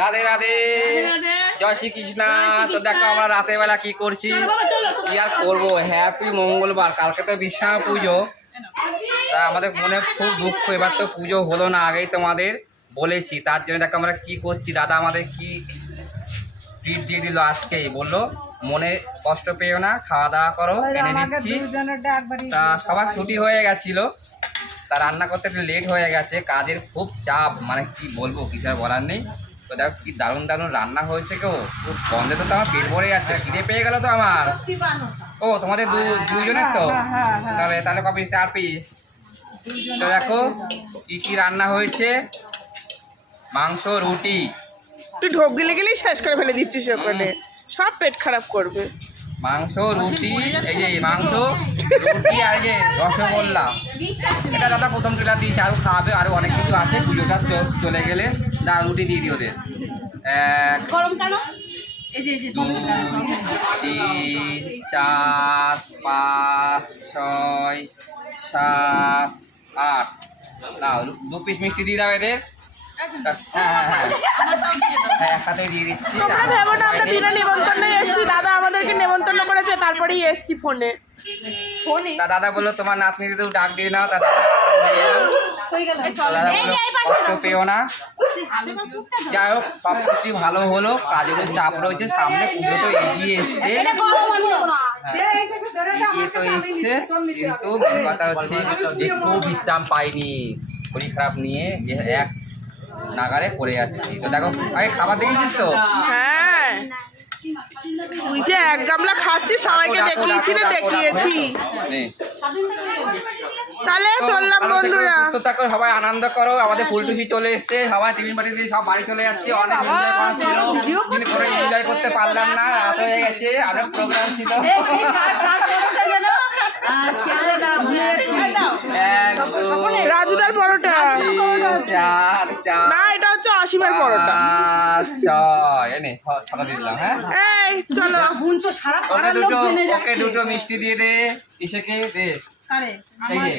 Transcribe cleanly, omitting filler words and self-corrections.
রাধে রাধে, জয় শ্রীকৃষ্ণ। তো দেখো আমরা রাতের বেলা কি করছি, কি আর করবো। হ্যাপি মঙ্গলবার, কালকে তো বিশ্বকর্মা পুজো। তা আমাদের মনে খুব দুঃখ, এবার তো পুজো হলো না, আগেই তোমাদের বলেছি। তার জন্য দেখো আমরা কি করছি। দাদা আমাদের কি ট্রিট দিয়ে দিল আজকেই, বললো মনে কষ্ট পেও না, খাওয়া দাওয়া করো, এনে দিচ্ছি। তা সবার ছুটি হয়ে গেছিলো, তা রান্না করতে একটু লেট হয়ে গেছে, কাজের খুব চাপ, মানে কি বলবো, কিছু আর বলার নেই। তো দেখো কি দারুণ দারুণ রান্না হয়েছে, কেউ গন্ধে তো আমার পেট ভরে যাচ্ছে, খিদে পেয়ে গেল তো আমার। ও তোমাদের দুজনের তো, তাহলে তাহলে ক পিস, 4 পিস। তো দেখো কি কি রান্না হয়েছে, মাংস, রুটি। তুই ঢোক গেলে গেলেই শেষ করে ফেলে দিচ্ছিস ওখানে, সব পেট খারাপ করবে। মাংস, রুটি, এই যে মাংস, রুটি আর এই যে রসগোল্লা। এটা দাদা প্রথম টেলার দিয়েছে, আরও খাওয়াবে, আরও অনেক কিছু আছে। পুজোটা চলে গেলে দা রুটি দিয়ে দিই ওদের। 1 2 3 4 5 6 7 8। দাও 2 পিস মিষ্টি দিয়ে দাও এদের। হ্যাঁ একসাথে দিয়ে দিচ্ছি। তোমরা ভেবো না আমরা বিনা নেমন্তন্নে এসেছি, দাদা আমাদেরকে নেমন্তন্ন করেছে, তারপরেই এসেছি ফোনে। তা দাদা বললো তোমার নাতনিদেরও ডাক দিয়ে নাও। তা দাদা বললো কষ্ট পেও না। যাই হোক সব কিছু ভালো হলো, কাজেরও চাপ রয়েছে সামনে, পুজো তো এগিয়ে এসছে, এগিয়ে তো এসছে। কিন্তু মেন কথা হচ্ছে একটু বিশ্রাম পাইনি, শরীর খারাপ নিয়ে যে এক নাগারে করে যাচ্ছি। তো দেখো আগে খাবার দেখেছিস তো? হ্যাঁ তুই যে 1 গামলা খাচ্ছিস, সবাইকে দেখিয়েছি রে, দেখিয়েছি। তাহলে চললাম বন্ধুরা, সুস্থ থাকো, সবাই আনন্দ করো। আমাদের ফুলটুসি চলে এসছে, সবাই টিফিন পার্টি দিয়ে সব বাড়ি চলে যাচ্ছে। অনেক এনজয় করা ছিল, কিন্তু কোনো এনজয় করতে পারলাম না, রাত হয়ে গেছে, আরো প্রোগ্রাম ছিল। রাজুদার পরোটা না, এটা হচ্ছে অসীমের পরোটা। এনে সাদা দিয়ে দিলাম। হ্যাঁ এই চলো, ওকে দুটো মিষ্টি দিয়ে দে, ইসেকে দে। এই যে